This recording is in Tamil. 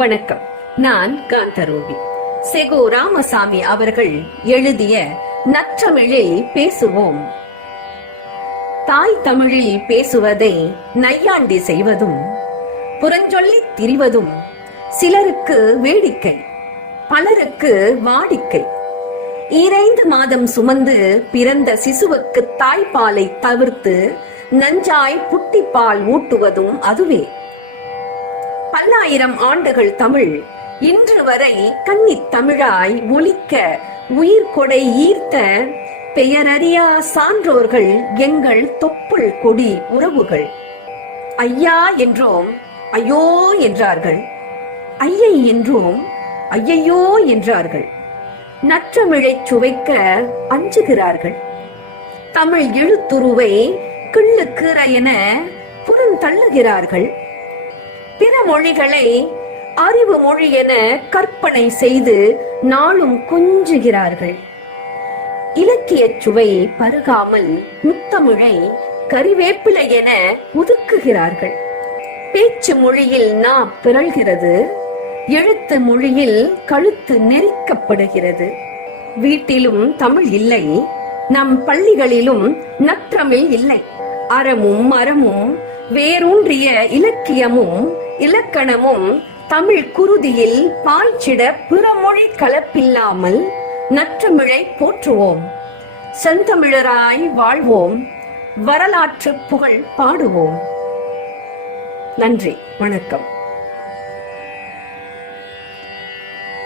வணக்கம். நான் காந்தரூபி. செகோ ராமசாமி அவர்கள் எழுதிய நற்றமிழில் பேசுவோம். தாய் தமிழில் பேசுவதை நையாண்டி செய்வதும் புறஞ்சொல்லி திரிவதும் சிலருக்கு வேடிக்கை, பலருக்கு வாடிக்கை. 2 மாதம் சுமந்து பிறந்த சிசுவுக்கு தாய்ப்பாலை தவிர்த்து நஞ்சாய் புட்டிப்பால் ஊட்டுவதும் அதுவே. பல்லாயிரம் ஆண்டுகள் தமிழ் இன்று வரை கன்னித் தமிழாய் ஒலிக்க உயிர் கொடை ஈர்த்த பெயரறியா சான்றோர்கள் எங்கள் தொப்புள் கொடி உறவுகள். ஐயா என்றோம் ஐயோ என்றார்கள், ஐயை என்றோம் ஐயையோ என்றார்கள். நற்றமிழைச் சுவைக்க அஞ்சுகிறார்கள். தமிழ் எழுத்துருவை கிள்ளுக்கீற என புறந்தள்ளுகிறார்கள். பிற மொழிகளை அறிவு மொழி என கற்பனை செய்து நாளும் கொஞ்சுகிறார்கள். இலக்கிய சுவை பருகாமல் முத்தமிழை கறிவேப்பிலை என ஒதுக்குகிறார்கள். பேச்சு மொழியில் நா பிறழ்கிறது, எழுத்து மொழியில் கழுத்து நெரிக்கப்படுகிறது. வீட்டிலும் தமிழ் இல்லை, நம் பள்ளிகளிலும் நற்றமிழ் இல்லை. அறமும் மரமும் வேரூன்றிய இலக்கியமும் இலக்கணமும் தமிழ் குருதியில் பாய்ச்சிட பிறமொழி கலப்பில்லாமல் நற்றமிழை போற்றுவோம். செந்தமிழராய் வாழ்வோம், வரலாற்று புகழ் பாடுவோம். நன்றி, வணக்கம்.